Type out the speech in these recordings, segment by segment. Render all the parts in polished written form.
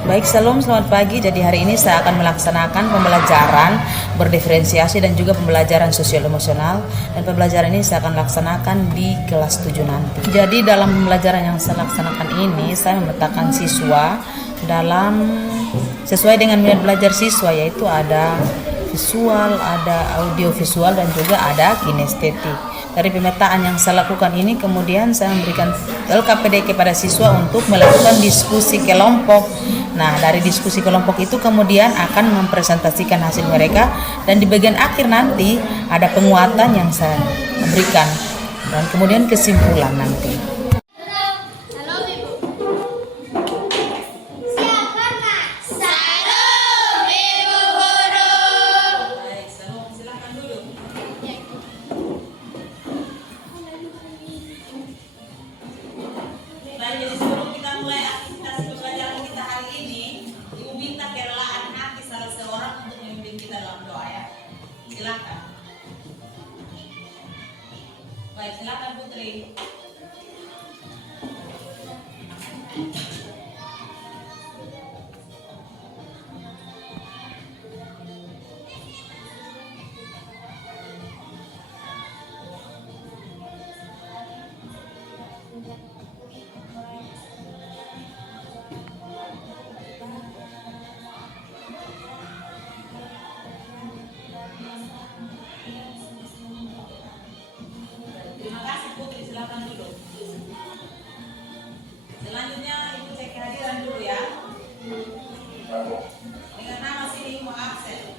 Baik, selamat pagi. Jadi hari ini saya akan melaksanakan pembelajaran berdiferensiasi dan juga pembelajaran sosial emosional. Dan pembelajaran ini saya akan laksanakan di kelas 7 nanti. Jadi dalam pembelajaran yang saya laksanakan ini, saya memetakan siswa dalam sesuai dengan minat belajar siswa, yaitu ada visual, ada audiovisual, dan juga ada kinestetik. Dari pemetaan yang saya lakukan ini, kemudian saya memberikan LKPD kepada siswa untuk melakukan diskusi kelompok. Nah, dari diskusi kelompok itu kemudian akan mempresentasikan hasil mereka, dan di bagian akhir nanti ada penguatan yang saya berikan dan kemudian kesimpulan nanti. Jadi sebelum kita mulai aktivitas pembelajaran kita hari ini, Ibu minta kerelaan hati salah seorang untuk memimpin kita dalam doa ya. Silakan. Baik, silakan Putri. Silakan dulu. Selanjutnya Ibu cek kehadiran dulu ya. Dengan nama sini Ibu absen.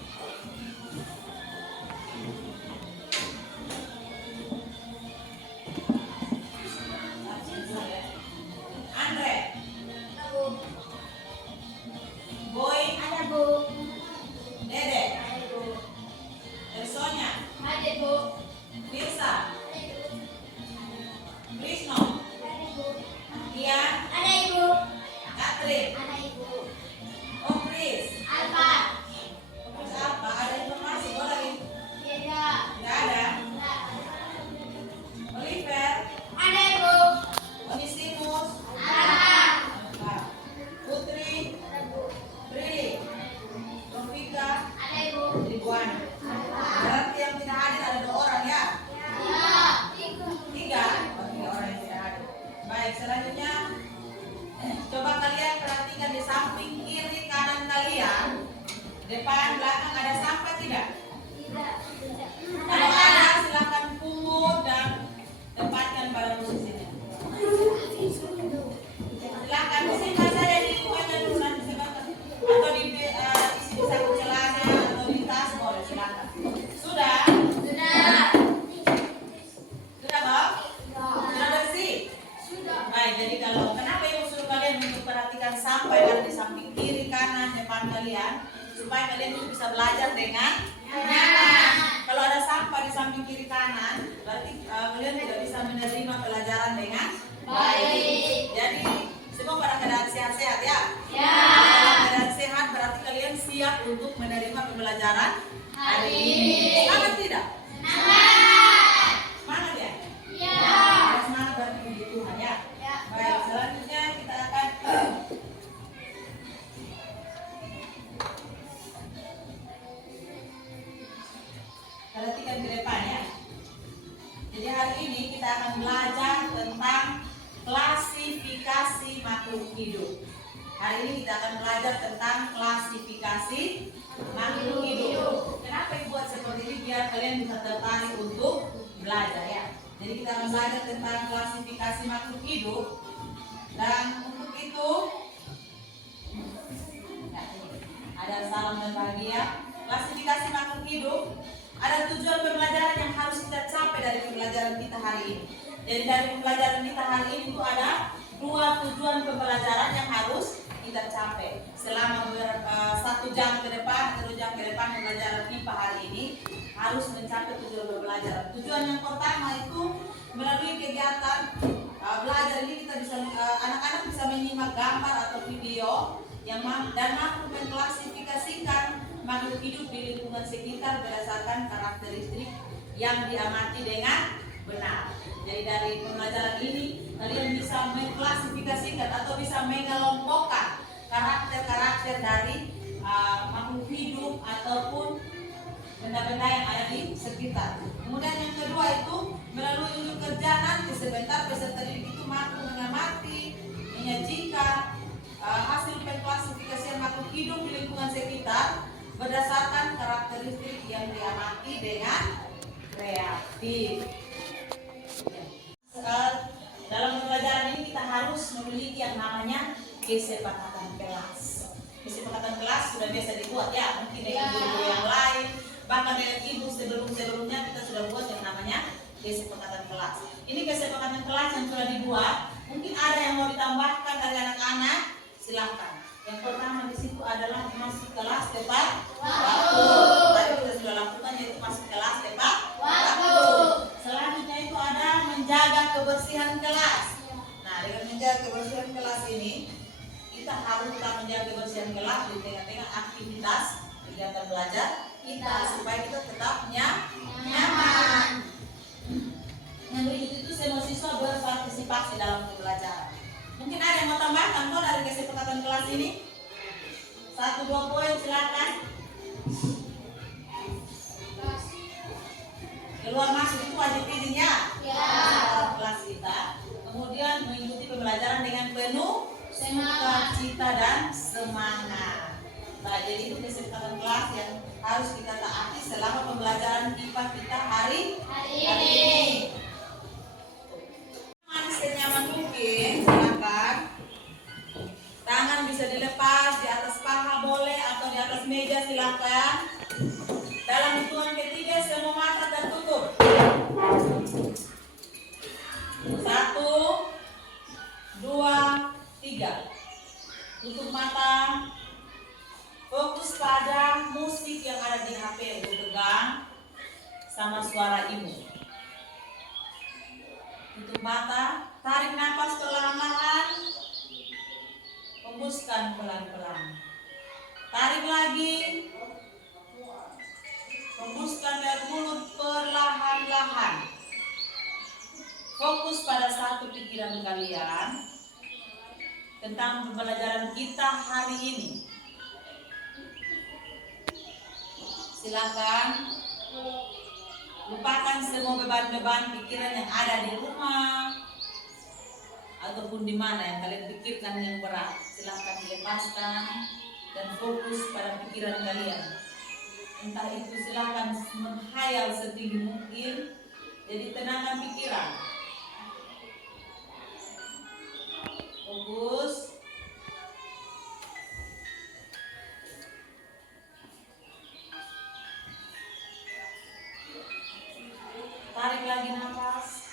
Andre. Ada Bu. Boy. Ada Bu. Dede. Ada Bu. Ersonya. Ada Bu. Firsa. Krisno. Ada Ibu. Ian. Ada Ibu. Katrin. Ada Ibu. Om Kris. Alfa. Terus apa? Ada informasi kok lagi? Tidak. Tidak ada. Oliver. Ada Ibu. Onisimus. Ada. Putri. Ada Bu. Brili. Rofika. Ada Ibu. Ribuan. Berarti yang tidak hadir ada 2 orang ya? Ya. 3. Baik, selanjutnya coba kalian perhatikan di samping kiri kanan kalian, depan belakang ada sampah tidak? Tidak. Kalau ada silakan pungut dan tempatkan pada posisinya. Silakan disimpan saja di rumahnya dulu, nanti silakan atau isi di saku celana atau di tas boleh, silakan. Sudah? Sudah. Sudah Bob? Sudah bersih? Baik, jadi kalau kenapa Ibu suruh kalian untuk perhatikan sampah yang ada di samping kiri, kanan, depan kalian, supaya kalian itu bisa belajar dengan nyaman. Kalau ada sampah di samping kiri kanan, berarti kalian tidak bisa menerima pelajaran dengan baik. Jadi semua pada keadaan sehat-sehat ya? Ya. Dalam keadaan sehat berarti kalian siap untuk menerima pembelajaran hari ini. Semangat tidak? Semangat ya? Ya. Semangat berarti puji Tuhan ya. Baik, selanjutnya kita akan perhatikan ke depan ya. Jadi hari ini kita akan belajar tentang klasifikasi makhluk hidup. Hari ini kita akan belajar tentang klasifikasi makhluk hidup. Kenapa dibuat seperti ini? Biar kalian bisa tertarik untuk belajar ya. Jadi kita akan belajar tentang klasifikasi makhluk hidup. Dan untuk itu ada salam dan bahagia. Klasifikasi makhluk hidup, ada tujuan pembelajaran yang harus kita capai dari pembelajaran kita hari ini. Jadi dari pembelajaran kita hari ini itu ada 2 tujuan pembelajaran yang harus kita capai selama 1 jam ke depan atau 2 jam ke depan pembelajaran IPA hari ini harus mencapai tujuan pembelajaran. Tujuan yang pertama itu melalui kegiatan belajar ini kita bisa anak-anak bisa menyimak gambar atau video dan mampu mengklasifikasikan makhluk hidup di lingkungan sekitar berdasarkan karakteristik yang diamati dengan benar. Jadi dari pembelajaran ini kalian bisa mengklasifikasikan atau bisa mengelompokkan karakter karakter dari makhluk hidup ataupun benda-benda yang ada di sekitar. Kemudian yang kedua itu melalui unjuk kerja nanti sebentar peserta didik itu mampu mengamati, menyajikan hasil pengklasifikasian makhluk hidup di lingkungan sekitar berdasarkan karakteristik yang diamati dengan kreatif. Dalam pembelajaran ini kita harus memiliki yang namanya kesepakatan kelas. Kesepakatan kelas sudah biasa dibuat ya, mungkin dengan guru yang lain, bahkan dengan ibu sebelumnya kita sudah buat yang namanya kesepakatan kelas. Ini kesepakatan kelas yang sudah dibuat, mungkin ada yang mau ditambahkan dari anak-anak, silakan. Yang pertama di situ adalah masuk kelas tepat waktu. Tadi kita sudah lakukan yaitu masuk kelas tepat waktu. Selanjutnya itu ada menjaga kebersihan kelas. Nah, dengan menjaga kebersihan kelas ini kita harus tetap menjaga kebersihan kelas di tengah-tengah aktivitas kegiatan belajar kita supaya kita tetap nyaman. Yang berikut itu semua siswa berpartisipasi dalam pembelajaran. Mungkin ada yang mau tambahkan kok dari kesepakatan kelas ini? 1-2 poin silakan. Keluar masuk itu wajib izin ya? Ya. Kelas kita. Kemudian mengikuti pembelajaran dengan penuh sukacita dan semangat. Nah, jadi itu kesepakatan kelas yang harus kita taati selama pembelajaran IPA kita hari ini. Senyaman mungkin, silakan. Tangan bisa dilepas di atas paha boleh atau di atas meja silakan. Dalam hitungan ketiga semua mata tertutup. 1, 2, 3. Tutup mata. Fokus pada musik yang ada di HP yang dipegang sama suara ibu. Tutup mata, tarik nafas perlahan-lahan, hembuskan pelan-pelan. Tarik lagi, hembuskan dari mulut perlahan-lahan. Fokus pada satu pikiran kalian tentang pembelajaran kita hari ini. Silakan lupakan semua beban-beban pikiran yang ada di rumah ataupun di mana yang kalian pikirkan yang berat. Silakan dilepaskan dan fokus pada pikiran kalian. Entah itu silakan menghayal setinggi mungkin. Jadi tenangkan pikiran. Fokus. Tarik lagi nafas.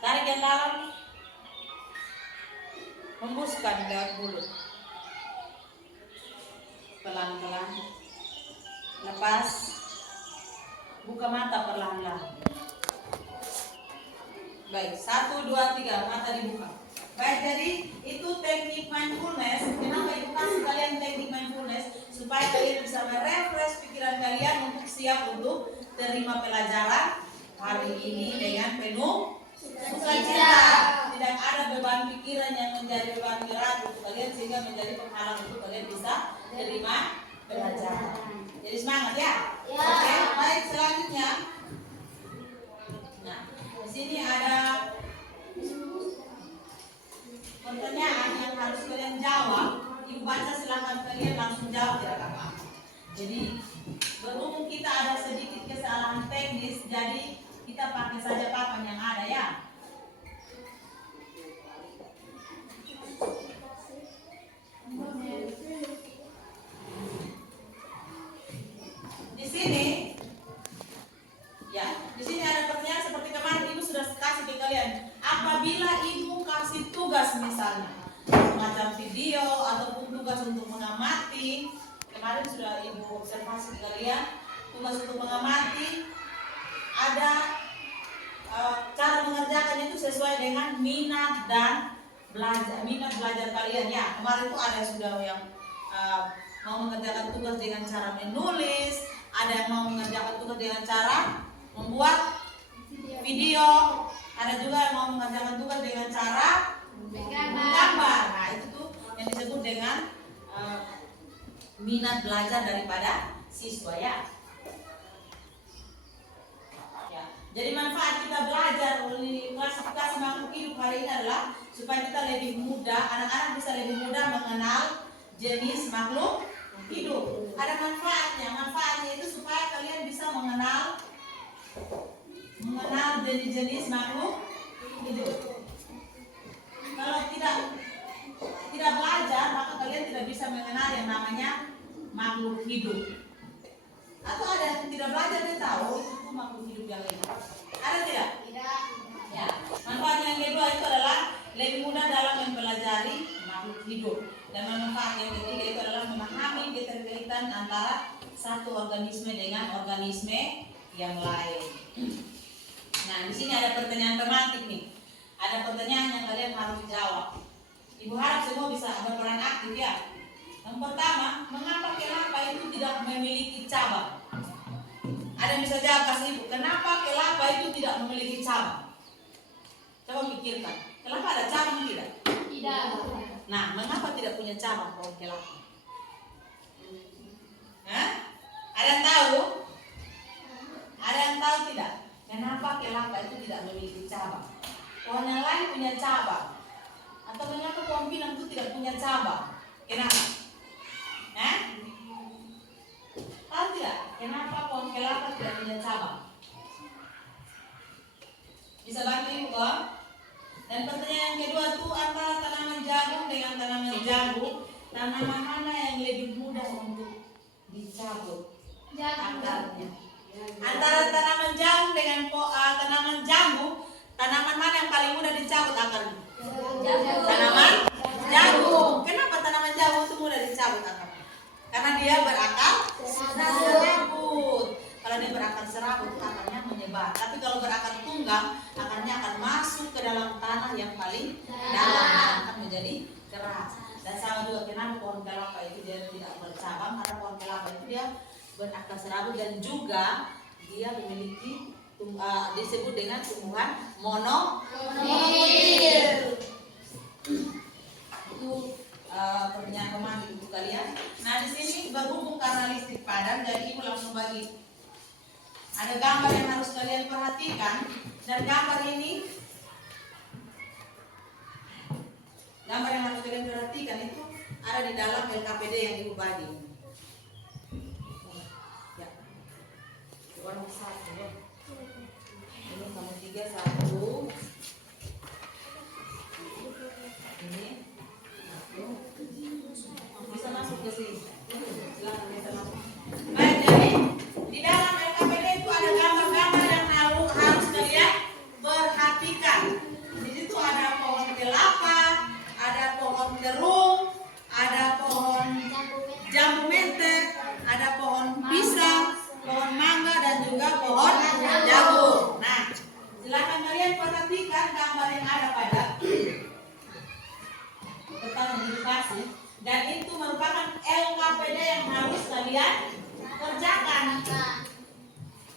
Tarik yang dalam. Hembuskan lewat mulut. Pelan-pelan. Lepas. Buka mata perlahan-lahan. Baik, 1, 2, 3. Mata dibuka. Baik, jadi itu teknik mindfulness. Kenapa ibu kasih kalian teknik mindfulness? Supaya kalian bisa merefresh pikiran kalian untuk siap untuk terima pelajaran hari ini dengan penuh sukacita. Tidak ada beban pikiran yang menjadi beban berat untuk kalian sehingga menjadi penghalang untuk kalian bisa terima pelajaran. Jadi semangat ya. Oke, baik selanjutnya. Nah, di sini ada pertanyaan yang harus kalian jawab. Ibu baca silakan kalian langsung jawab tidak apa-apa. Jadi berhubung kita ada sedikit kesalahan teknis, jadi kita pakai saja papan yang ada ya. Di sini, ya, di sini ada pertanyaan seperti kemarin ibu sudah kasih ke kalian. Apabila ibu kasih tugas misalnya semacam video ataupun tugas untuk mengamati, kemarin sudah ibu observasi ke kalian, tugas untuk mengamati ada cara mengerjakannya itu sesuai dengan minat dan minat belajar kalian ya. Kemarin itu ada sudah yang mau mengerjakan tugas dengan cara menulis, ada yang mau mengerjakan tugas dengan cara membuat video, ada juga yang mau mengerjakan tugas dengan cara menggambar. Nah itu tuh yang disebut dengan minat belajar daripada siswa ya. Ya. Jadi manfaat kita belajar klasifikasi makhluk hidup hari ini adalah supaya kita lebih mudah, anak-anak bisa lebih mudah mengenal jenis makhluk hidup. Ada manfaatnya. Manfaatnya itu supaya kalian bisa mengenal jenis-jenis makhluk hidup. Kalau tidak belajar, maka kalian tidak bisa mengenal yang namanya makhluk hidup. Atau ada yang tidak belajar dia tahu itu makhluk hidup yang lain. Ada tidak? Tidak. Ya. Manfaat yang kedua itu adalah lebih mudah dalam mempelajari makhluk hidup. Dan manfaat yang ketiga itu adalah memahami keterkaitan antara satu organisme dengan organisme yang lain. Nah, di sini ada pertanyaan tematik nih. Ada pertanyaan yang kalian harus jawab. Ibu harap semua bisa berperan aktif ya. Yang pertama, mengapa kelapa itu tidak memiliki cabang? Ada yang bisa jawab kasih ibu, kenapa kelapa itu tidak memiliki cabang? Coba pikirkan, kelapa ada cabang tidak? Tidak. Nah, mengapa tidak punya cabang pohon kelapa? Hah? Ada yang tahu? Ada yang tahu tidak? Kenapa kelapa itu tidak memiliki cabang? Pohon yang lain punya cabang. Atau mengapa pohon pinang itu tidak punya cabang? Kenapa? Hah? Tahu tidak? Kenapa pohon kelapa tidak punya cabang? Bisa bantu ibu kok? Dan pertanyaan yang kedua itu antara tanaman jagung dengan tanaman jambu, tanaman mana yang lebih mudah untuk dicabut akarnya? Antara tanaman jagung dengan tanaman jambu, tanaman mana yang paling mudah dicabut akarnya? Tanaman jagung. Kenapa tanaman jagung itu mudah dicabut akarnya? Karena dia berakar serabut. Kalau dia berakar serabut, akarnya menyebar. Tapi kalau berakar tunggang, akarnya akan masuk ke dalam tanah yang paling dalam dan akan menjadi keras. Dan sama juga kenapa pohon kelapa itu dia tidak bercabang, karena pohon kelapa itu dia berakar serabut dan juga dia memiliki disebut dengan tumbuhan monofil. Itu pertanyaan pemahaman ibu kalian. Nah di sini berhubung karena listrik padam, jadi ibu langsung bagi. Ada gambar yang harus kalian perhatikan dan gambar yang harus kalian perhatikan itu ada di dalam LKPD yang ibu bagi. Ya. Orang satu ya. Ini kamu 3 1. Ini. Bisa masuk ke sini. Silakan bisa masuk. Baik, jadi di dalam LKPD itu ada gambar-gambar yang harus kalian perhatikan. Di situ ada pohon kelapa, ada pohon terung, ada pohon jambu mente, ada pohon pisang, pohon mangga dan juga pohon jagung. Nah, silakan kalian perhatikan gambar yang ada pada tentang edukasi dan itu merupakan LKPD yang harus kalian kerjakan.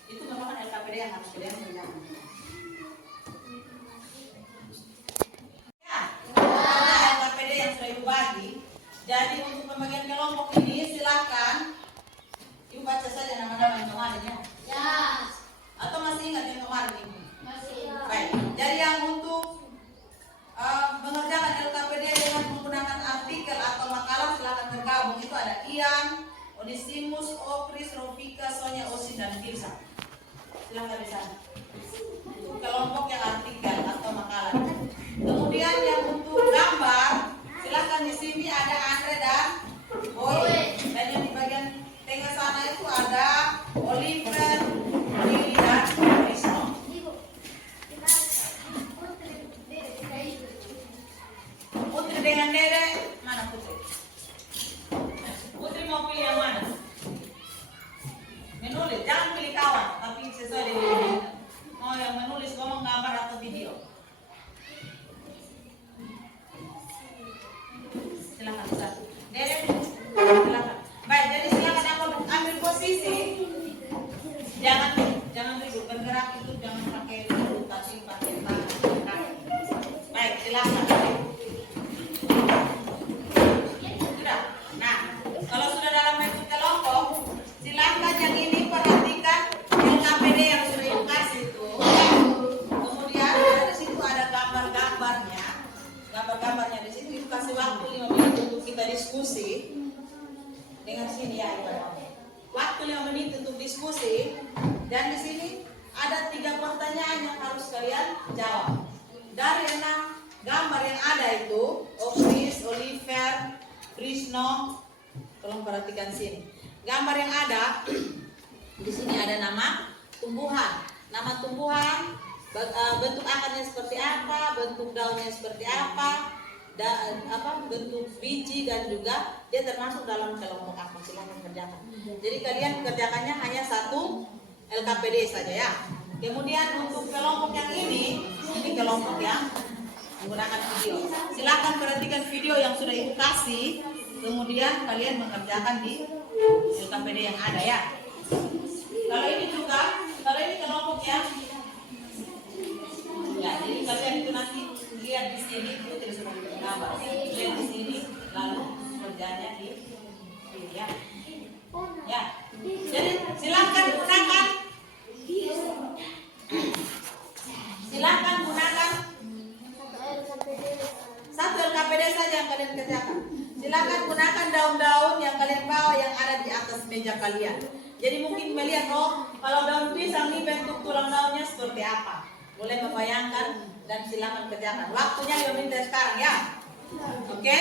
Itu merupakan LKPD yang harus kalian kerjakan. Ya, LKPD yang sudah ibu bagi. Jadi untuk pembagian kelompok ini silakan ibu baca saja nama-nama yang kemarin ya. Ya. Atau masih ingat yang kemarin ibu? Masih. Baik. Jadi yang untuk mengerjakan LKPD dengan menggunakan artikel atau makalah silakan bergabung. Itu ada Ian, Onesimus, Opris, Rofika, Sonya, Osin, dan Filsa. Silakan di sana. Itu kelompok yang artikel atau makalah. Kemudian yang untuk gambar silakan di sini ada Andre dan Boy. Dan yang di bagian tengah sana itu ada Oliver, Lili, dan Krisno. Putri dengan Dede, mana Putri? Putri mau pilih yang mana? Menulis, jangan pilih kawan, tapi sesuai dengan mau yang menulis, ngomong gambar atau video. Silakan Ustaz. diskusi. Dengar sini ya, waktu 5 menit untuk diskusi. Dan di sini ada 3 pertanyaan yang harus kalian jawab. Dari 6 gambar yang ada itu, Chris, Oliver, Krisno, tolong perhatikan sini. Gambar yang ada di sini ada nama tumbuhan. Nama tumbuhan, bentuk akarnya seperti apa, bentuk daunnya seperti apa, bentuk biji, dan juga dia termasuk dalam kelompok apa. Silahkan kerjakan. Jadi kalian kerjakannya hanya 1 LKPD saja ya. Kemudian untuk kelompok yang ini kelompok yang menggunakan video. Silahkan perhatikan video yang sudah ibu kasih, kemudian kalian mengerjakan di LKPD yang ada ya. Kalau ini kelompok yang ya, jadi kalian itu nanti lihat di sini, itu tidak sudah gambar. Lihat di sini, lalu kerjanya di sini ya. Ya, jadi silakan gunakan 1 LKPD saja yang kalian kerjakan. Silakan gunakan daun-daun yang kalian bawa yang ada di atas meja kalian. Jadi mungkin melihat, kalau daun pisang ini bentuk tulang daunnya seperti apa. Boleh membayangkan dan silakan kerjakan. Waktunya 5 menit sekarang ya. Oke?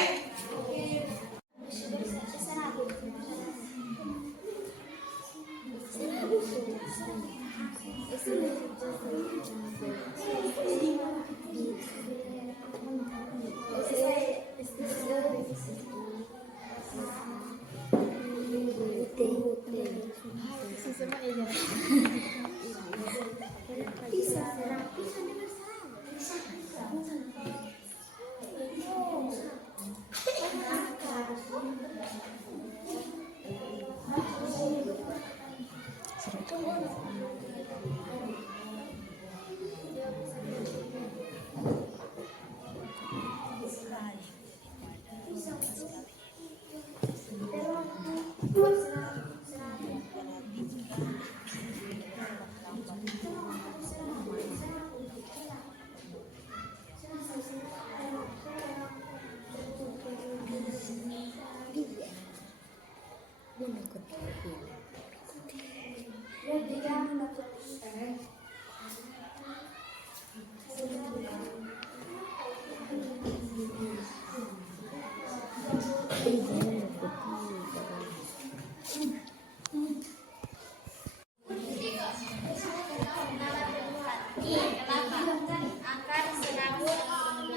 Akar serabut,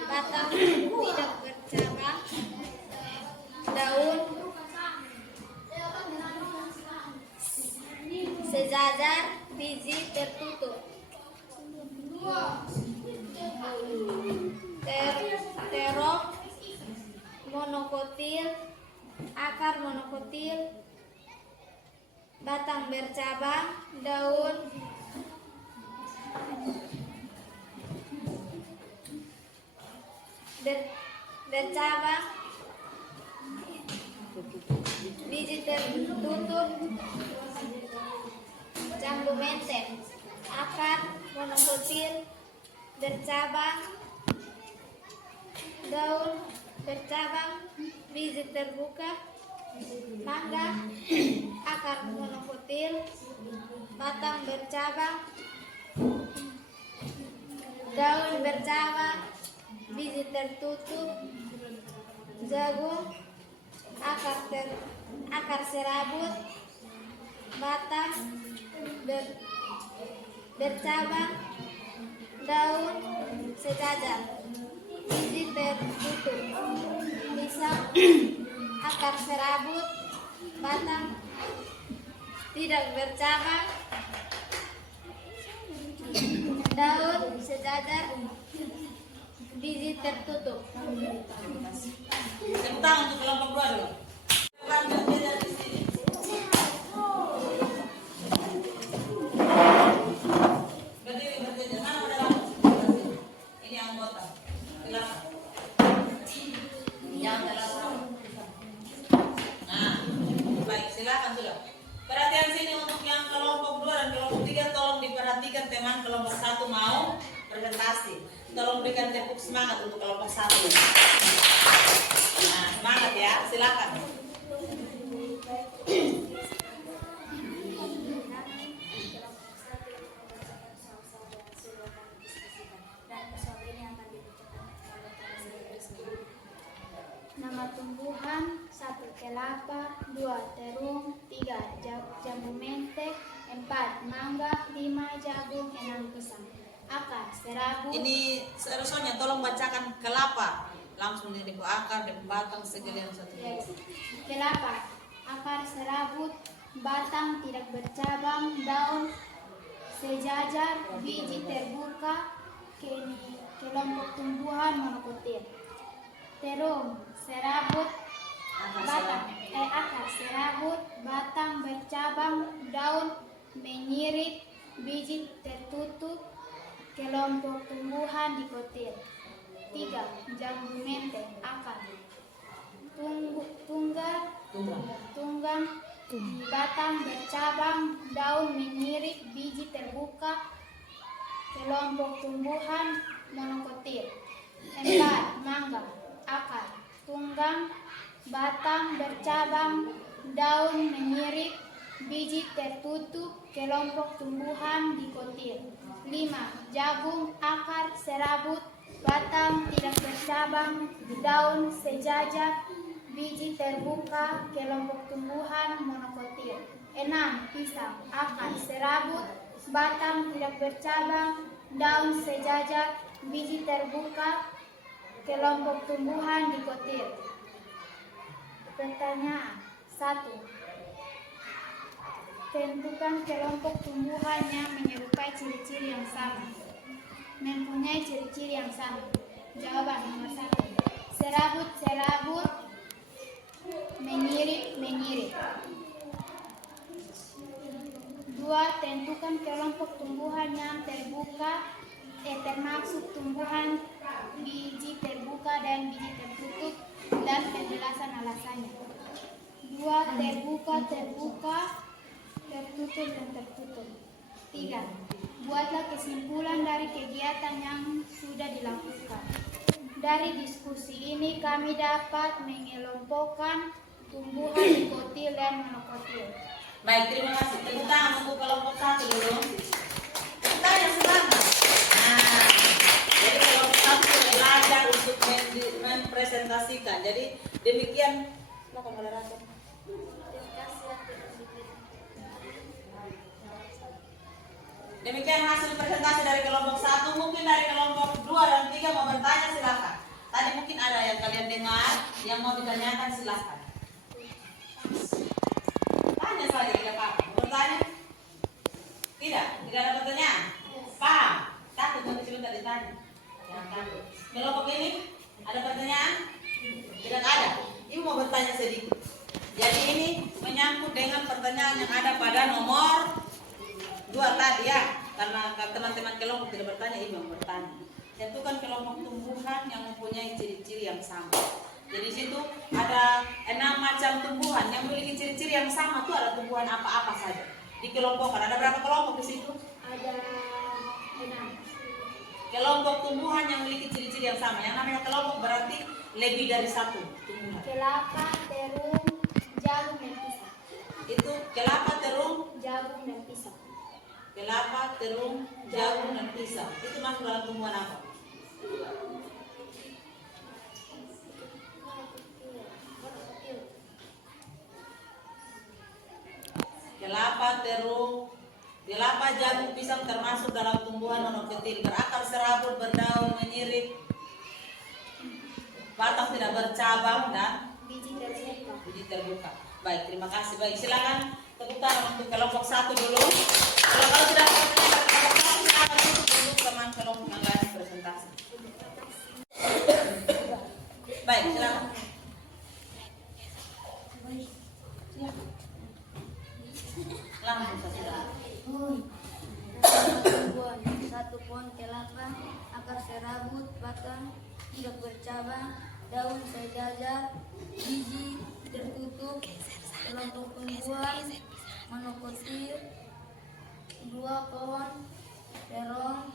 batang tidak bercabang, daun sejajar, biji tertutup. Terok, monokotil, akar monokotil, batang bercabang, daun bercabang, biji tertutup, jambu menteng, akar monokotil, bercabang, daun bercabang, biji terbuka, mangga, akar monokotil, batang bercabang, daun bercabang, biji tertutup, jagung, akar serabut, batang bercabang, daun sejajar, biji tertutup, pisang, akar serabut, batang tidak bercabang, daun sejajar, biji tertutup. Tepuk tangan untuk kelompok 2 dulu. Ambil beda di sini. Berdiri. Mana pada lampu? Ini anggota. Silakan. Yang dalam. Nah, baik, silakan sudah. Perhatian sini untuk yang kelompok 2 dan kelompok 3, tolong diperhatikan teman kelompok 1 mau presentasi. Tolong berikan tepuk semangat untuk kelompok 1. Nah, semangat ya, silakan. Nama tumbuhan: 1. Kelapa, 2. Terung, 3. Jambu mente, 4. Mangga, 5. Jagung, 6. Pisang. Akar: serabut. Ini seharusnya tolong bacakan kelapa. Langsung dari akar, dari batang, segala satu. Yes. Kelapa: akar serabut, batang tidak bercabang, daun sejajar, biji terbuka, kelompok tumbuhan monokotil. Terung: serabut, akar serabut, batang bercabang, daun menyirip, biji tertutup, kelompok tumbuhan dikotil. 3. Jambu mente: akar tunggang, batang bercabang, daun menyirip, biji terbuka, kelompok tumbuhan monokotil. 4. Mangga: akar tunggang, batang bercabang, daun menyirip, biji tertutup, kelompok tumbuhan dikotil. 5. Jagung: akar serabut, batang tidak bercabang, daun sejajar, biji terbuka, kelompok tumbuhan monokotil. 6. Pisang: akar serabut, batang tidak bercabang, daun sejajar, biji terbuka, kelompok tumbuhan dikotil. Pertanyaan 1. Tentukan kelompok tumbuhan yang menyerupai ciri-ciri yang sama. Mempunyai ciri-ciri yang sama. Jawaban nomor 1. Serabut, menyirip. 2. Tentukan kelompok tumbuhan yang termaksud tumbuhan biji terbuka dan biji tertutup, dan penjelasan alasannya. 2. Terbuka, tertutup dan tertutup. 3. Buatlah kesimpulan dari kegiatan yang sudah dilakukan. Dari diskusi ini kami dapat mengelompokkan tumbuhan dikotil dan monokotil. Baik, terima kasih. Tepuk tangan untuk kelompok 1 dulu. Tepuk tangan yang semangat. Nah, jadi kelompok 1 belajar untuk mempresentasikan. Jadi demikian. Silakan moderator. Demikian hasil presentasi dari kelompok 1. Mungkin dari kelompok 2 dan 3 mau bertanya, silakan. Tadi mungkin ada yang kalian dengar yang mau ditanyakan, silakan. Tanya saja, tidak apa-apa. Bertanya? Tidak ada pertanyaan. Paham? Takut nanti tidak ditanya. Jangan takut. Kelompok ini ada pertanyaan? Tidak ada. Ibu mau bertanya sedikit. Jadi ini menyangkut dengan pertanyaan yang ada pada nomor 2 tadi ya. Karena teman-teman kelompok tidak bertanya, ibu yang bertanya. Tentukan kelompok tumbuhan yang mempunyai ciri-ciri yang sama. Jadi situ ada 6 macam tumbuhan yang memiliki ciri-ciri yang sama. Itu ada tumbuhan apa-apa saja. Dikelompokkan. Ada berapa kelompok di situ? Ada 6. Kelompok tumbuhan yang memiliki ciri-ciri yang sama. Yang namanya kelompok berarti lebih dari 1 tumbuhan. Kelapa, terung, jagung, dan pisang. Itu kelapa, terung, Jagung dan pisang. kelapa, terung, jagung, dan pisang. Itu masuk dalam tumbuhan apa? Kelapa, terung, kelapa, jagung, pisang termasuk dalam tumbuhan monokotil. Berakar serabut, berdaun, menyirip, batang tidak bercabang, dan biji terbuka. Baik, terima kasih. Baik, silakan tepuk tangan untuk kelompok 1 dulu. Kalau tidak ada pertanyaan dari kelompok 1, silakan untuk teman kelompok yang lain presentasi. Baik, silakan. Langsung saja. Tumbuhan: 1. Pohon kelapa, akar serabut, batang tidak bercabang, daun sejajar, biji tertutup, kelompok tumbuhan monokotil. 2. Pohon terong,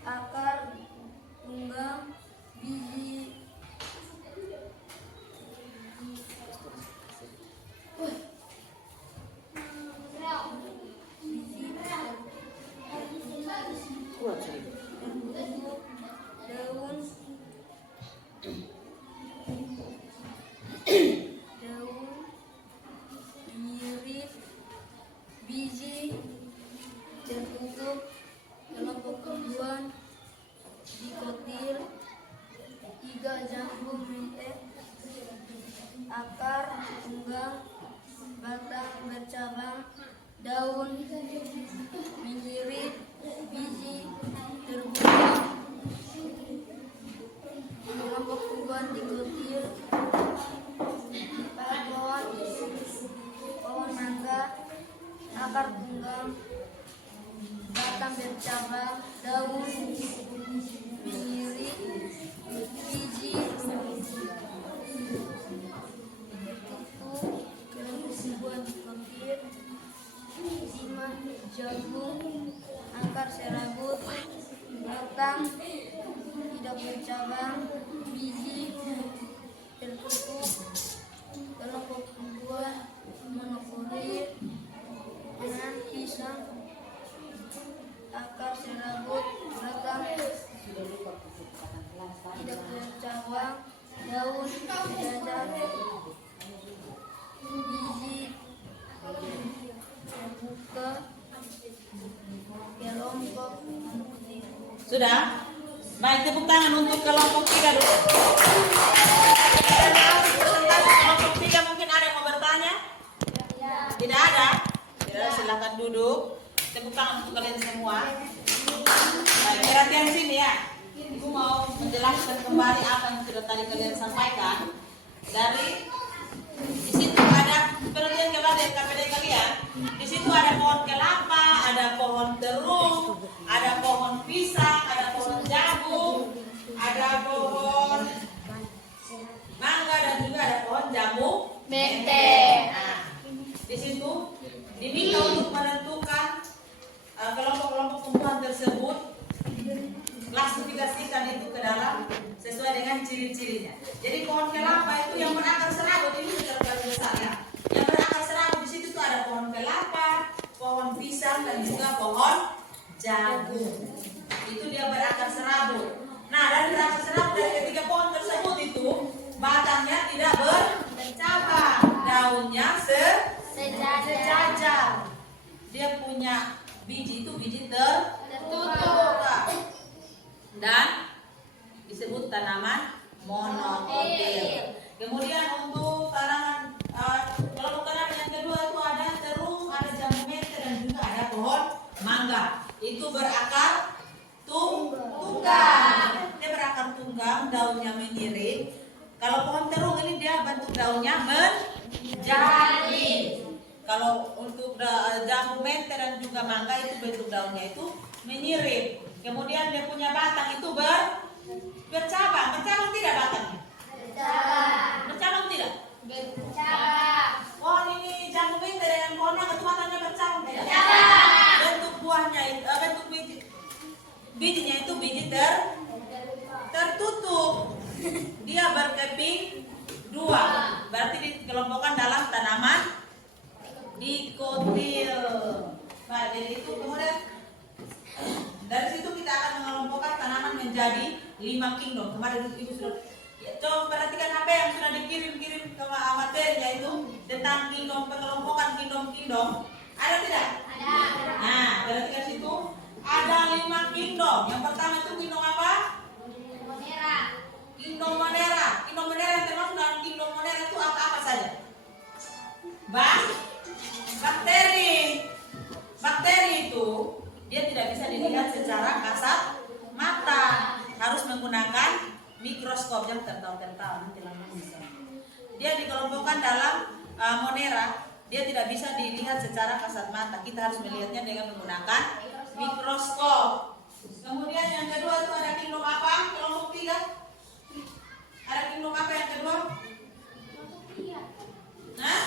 akar tunggang, biji tunggang, batang bercabang, daun menyirit, biji terbuka. Kelompok tumbuhan dikutil, pohon mangga, akar tunggang, batang bercabang, daun menyirit, biji tertutup, kelompok tumbuhan dikutil, timah, jagung, akar serabut, batang tidak bercabang, biji tertutup, kelompok tumbuhan monokotil dengan pisang, akar serabut, batang tidak bercabang, daun jajar, biji terbuka, kelompok. Sudah? Baik, tepuk tangan untuk kelompok 3 dulu. Kelompok 3 mungkin ada yang mau bertanya? Tidak ada? Ya, silakan duduk. Tepuk tangan untuk kalian semua. Baik, perhatian sini ya. Ibu mau menjelaskan kembali apa yang sudah tadi kalian sampaikan. Dari di situ ada perhatian kembali KPD kalian. Di situ ada pohon kelapa, ada pohon terung, ada pohon pisang, ada pohon jagung, ada pohon mangga dan juga ada pohon jamu menteng. Nah, di situ diminta untuk menentukan kelompok-kelompok tumbuhan tersebut, klasifikasikan itu ke dalam sesuai dengan ciri-cirinya. Jadi pohon kelapa itu yang berakar serabut ini sudah terlalu besar ya. Yang berakar serabut di situ tuh ada pohon kelapa, pohon pisang dan juga pohon jagung. Itu dia berakar serabut. Nah, dari berakar serabut dari ketiga pohon tersebut itu batangnya tidak bercabang, daunnya sejajar. Dia punya biji itu biji tertutup dan disebut tanaman monokotil. Kemudian untuk tanaman kelompok tanaman yang kedua itu ada terung, ada jamu menteng dan juga ada pohon mangga. Itu berakar tunggang. Dia berakar tunggang, daunnya menyiring. Kalau pohon terung ini dia bentuk daunnya menjadi. Kalau untuk jamu menteng dan juga mangga itu bentuk daunnya itu menyirip. Kemudian dia punya batang itu bercabang. Bercabang tidak batangnya? Bercabang tidak? Bercabang. Pohon ini jamu menteng dengan pohon mangga itu batangnya bercabang tidak? Bentuk buahnya itu, bentuk bijinya itu biji tertutup. Dia berkeping 2. Berarti dikelompokkan dalam tanaman dikotil. Baik, jadi itu kemudian dari situ kita akan mengelompokkan tanaman menjadi 5 kingdom. Kemarin ibu sudah coba perhatikan apa yang sudah dikirim ke materinya itu tentang kingdom, pengelompokan kingdom. Ada tidak? Ada. Nah, perhatikan situ ada 5 kingdom. Yang pertama itu kingdom apa? Merah. Kingdom Monera. Kingdom Monera yang termasuk dalam kingdom Monera itu apa saja? Bakteri. Bakteri itu dia tidak bisa dilihat secara kasat mata, harus menggunakan mikroskop yang kental-kental. Dia dikelompokkan dalam Monera. Dia tidak bisa dilihat secara kasat mata. Kita harus melihatnya dengan menggunakan mikroskop. Kemudian yang kedua itu ada kingdom apa? Kelompok 3. Ada kingdom apa yang kedua? Nah?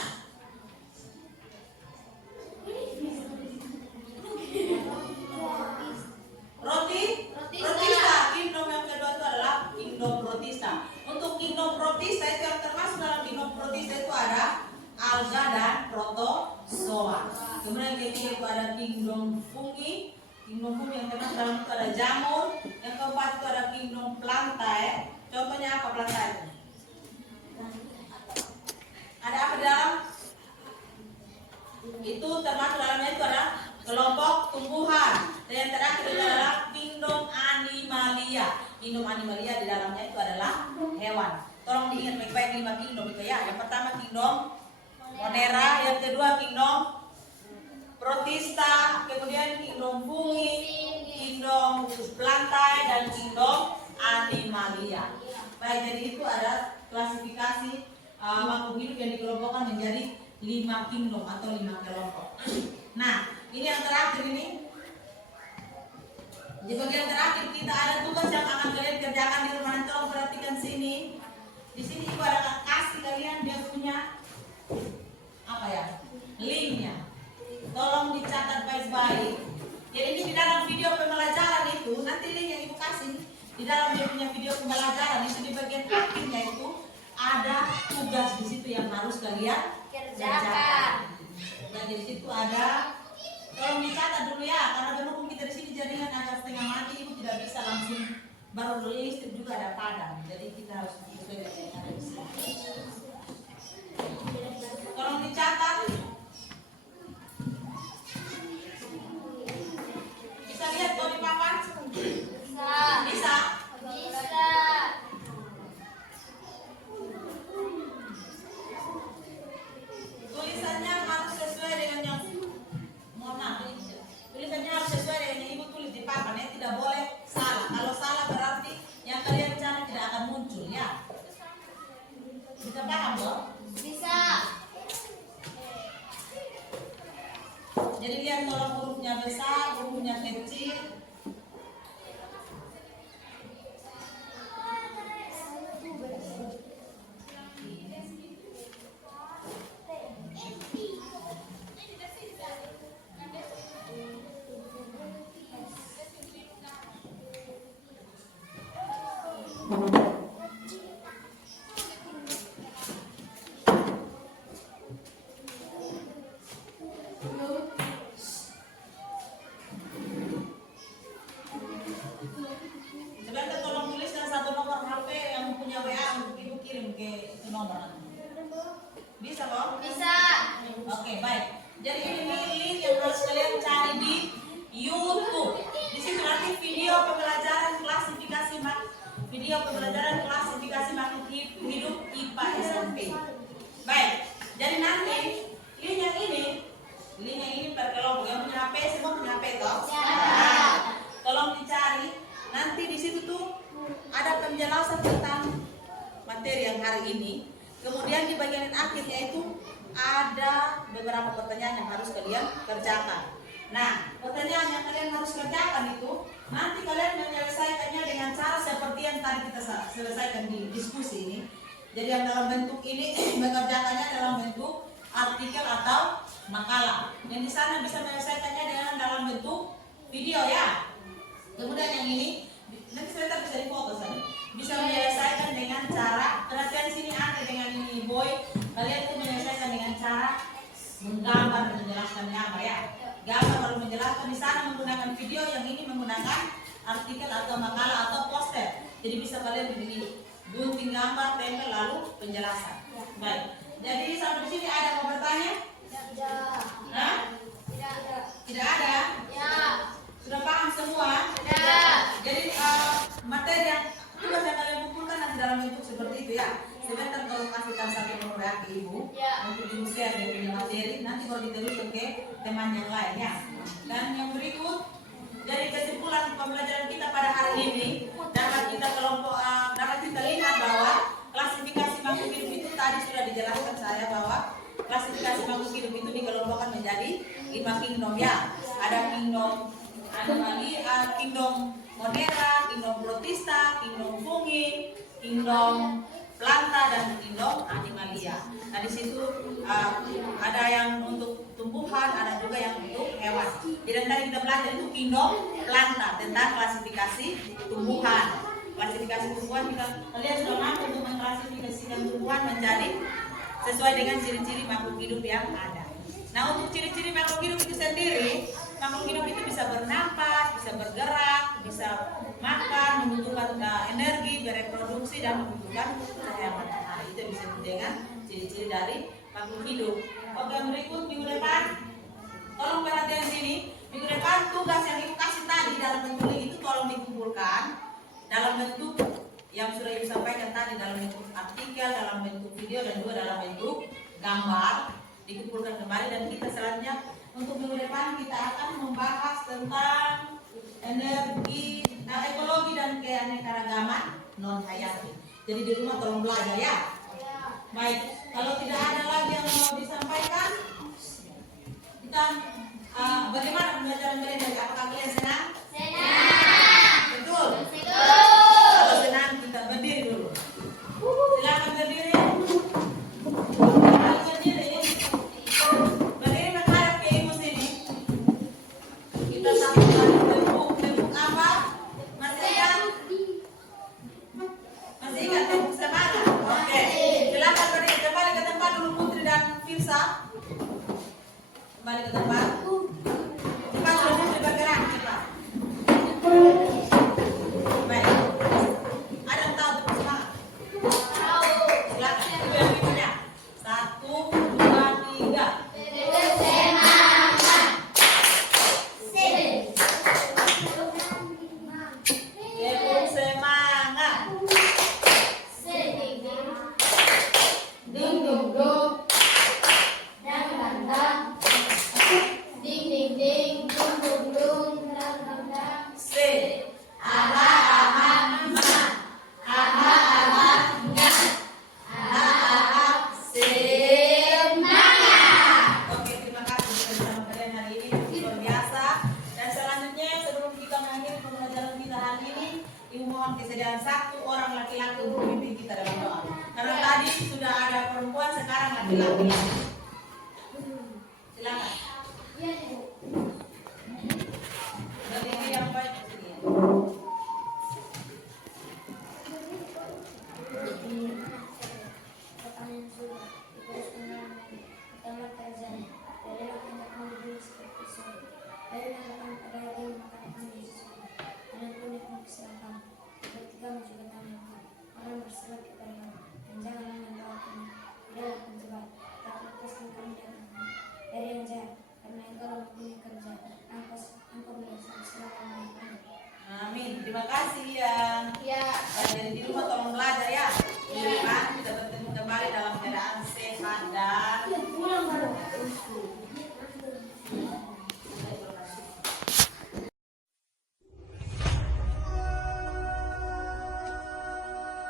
Rotista. Kingdom yang kedua itu adalah kingdom Rotista. Untuk kingdom Rotista itu yang termasuk dalam kingdom Rotista itu ada alga dan protozoa. Kemudian yang ketiga itu ada kingdom fungi. Kingdom fungi yang termasuk dalam itu ada jamur. Yang keempat itu ada kingdom plantae. Contohnya apa plantae? Ada apa di dalam? Itu termasuk dalamnya itu adalah kelompok tumbuhan. Dan yang terakhir itu adalah kingdom animalia. Kingdom animalia di dalamnya itu adalah hewan. Tolong diingat baik-baik 5 kingdom itu ya. Yang pertama kingdom monera, yang kedua kingdom protista, kemudian kingdom fungi, kingdom plantae, dan kingdom animalia. Baik, jadi itu ada klasifikasi makhluk hidup yang dikelompokkan menjadi 5 kingdom atau 5 kelompok. Nah, ini yang terakhir ini. Di bagian terakhir kita ada tugas yang akan kalian kerjakan di rumah. Nanti tolong perhatikan sini. Di sini ibu ada kasih kalian dia punya apa ya? Linknya. Tolong dicatat baik-baik. Jadi ini di dalam video pembelajaran itu nanti link yang ibu kasih di dalam dia punya video pembelajaran itu di bagian akhirnya itu ada tugas di situ yang harus kalian kerjakan. Dan di situ ada, tolong dicatat dulu ya, karena berhubung kita di sini jaringan agak setengah mati, ibu tidak bisa langsung baru listrik juga ada padam, jadi kita harus sesuai dengan yang ada di sini. Tolong dicatat. Bisa lihat tuh di papan? Bisa. Tulisannya harus sesuai dengan yang tulisannya harus sesuai dengan yang ibu tulis di papan ya, tidak boleh salah. Kalau salah berarti yang kalian cari tidak akan muncul ya. Bisa paham loh? Bisa. Jadi lihat tolong hurufnya besar, hurufnya kecil. Sebentar tolong tuliskan satu nomor HP yang punya WA untuk ibu kirim ke itu nomor. Bisa kok? Bisa. Oke, baik. Jadi ini link yang harus kalian cari di YouTube. Di situ nanti video pembelajaran klasifikasi makhluk hidup IPA SMP. Baik. Jadi nanti link yang ini per kelompok. Yang punya HP semua punya HP toh? Nah, tolong dicari. Nanti di situ tuh ada penjelasan tentang materi yang hari ini. Kemudian di bagian akhirnya itu ada beberapa pertanyaan yang harus kalian kerjakan. Nah, pertanyaan yang kalian harus kerjakan itu nanti kalian menyelesaikannya dengan cara seperti yang tadi kita selesaikan di diskusi ini. Jadi yang dalam bentuk ini mengerjakannya dalam bentuk artikel atau makalah. Yang di sana bisa menyelesaikannya dengan dalam bentuk video ya. Kemudian yang ini nanti sebentar bisa difoto saja. Bisa menyelesaikan dengan cara, perhatian sini ada dengan ini boy. Kalian itu menyelesaikan dengan cara menggambar dan menjelaskan gambar ya. Gambar baru menjelaskan, di sana menggunakan video, yang ini menggunakan artikel atau makalah atau poster. Jadi bisa kalian begini, gunting gambar, tempel lalu penjelasan. Baik. Jadi sampai di sini ada mau bertanya? Tidak. Hah? Tidak. Tidak ada? Ya. Sudah paham semua? Ya. Jadi materi yang tugas yang kalian kumpulkan nanti dalam bentuk seperti itu ya. Sebentar kalau kasihkan satu nomor WA ke ibu untuk ibu share dia punya materi, nanti baru diteruskan ke teman yang lain ya. Dan yang berikut dari kesimpulan pembelajaran kita pada hari ini dapat kita lihat bahwa klasifikasi makhluk hidup itu tadi sudah dijelaskan saya bahwa klasifikasi makhluk hidup itu dikelompokkan menjadi 5 kingdom ya. Ada kingdom animalia, kingdom monera, kingdom protista, kingdom fungi, kingdom planta, dan kingdom animalia. Nah di situ ada yang untuk tumbuhan, ada juga yang untuk hewan. Jadi tadi kita belajar itu kingdom planta tentang klasifikasi tumbuhan. Klasifikasi tumbuhan kalian sudah mampu untuk mengklasifikasikan tumbuhan menjadi sesuai dengan ciri-ciri makhluk hidup yang ada. Nah untuk ciri-ciri makhluk hidup itu sendiri, makhluk hidup itu bisa bernapas, bisa bergerak, bisa makan, membutuhkan energi, bereproduksi, dan membutuhkan cahaya matahari. Itu disebut dengan ciri-ciri dari makhluk hidup. Oke, berikut minggu depan, tolong perhatian sini. Minggu depan tugas yang ibu kasih tadi dalam bentuk itu tolong dikumpulkan dalam bentuk yang sudah ibu sampaikan tadi, dalam bentuk artikel, dalam bentuk video, dan juga dalam bentuk gambar. dikumpulkan kembali, dan kita selanjutnya untuk minggu depan kita akan membahas tentang ekologi dan keanekaragaman non hayati. Jadi di rumah tolong belajar ya. Baik, kalau tidak ada lagi yang mau disampaikan, kita bagaimana pembelajaran kalian tadi? Apakah kalian senang? Senang. Betul. Kalau senang kita berdiri dulu. Silakan berdiri. Berdiri menghadap ke ibu sini. Kita satu kali tepuk apa? Masih ingat? Masih ingat tepuk semangat? Oke. Silakan berdiri, kembali ke tempat dulu Putri dan Firsa. Kembali ke tempat. Cepat dulu Putri, bergerak cepat. Baik. Ada yang tahu tepuk semangat? Silakan. Itu yang ibunya. 1, 2, 3. Tepuk semangat. Ding ding dong, dang dang dang, ding ding ding, dung dung dung, dang dang dang. C. Aha, aha, ma. Aha, aha, nga. Aha, aha, semangat. Oke, terima kasih sudah bersama kalian hari ini. Luar biasa. Dan selanjutnya sebelum kita mengakhiri pembelajaran kita hari ini, Ibu mohon kesediaan satu orang laki-laki untuk memimpin kita dalam doa. Karena tadi sudah ada perempuan, sekarang laki-laki. Silakan. Berdiri yang baik. Amin. Terima kasih ya. Jadi di rumah tolong belajar ya. Di rumah kita bertemu kembali dalam keadaan sehat dan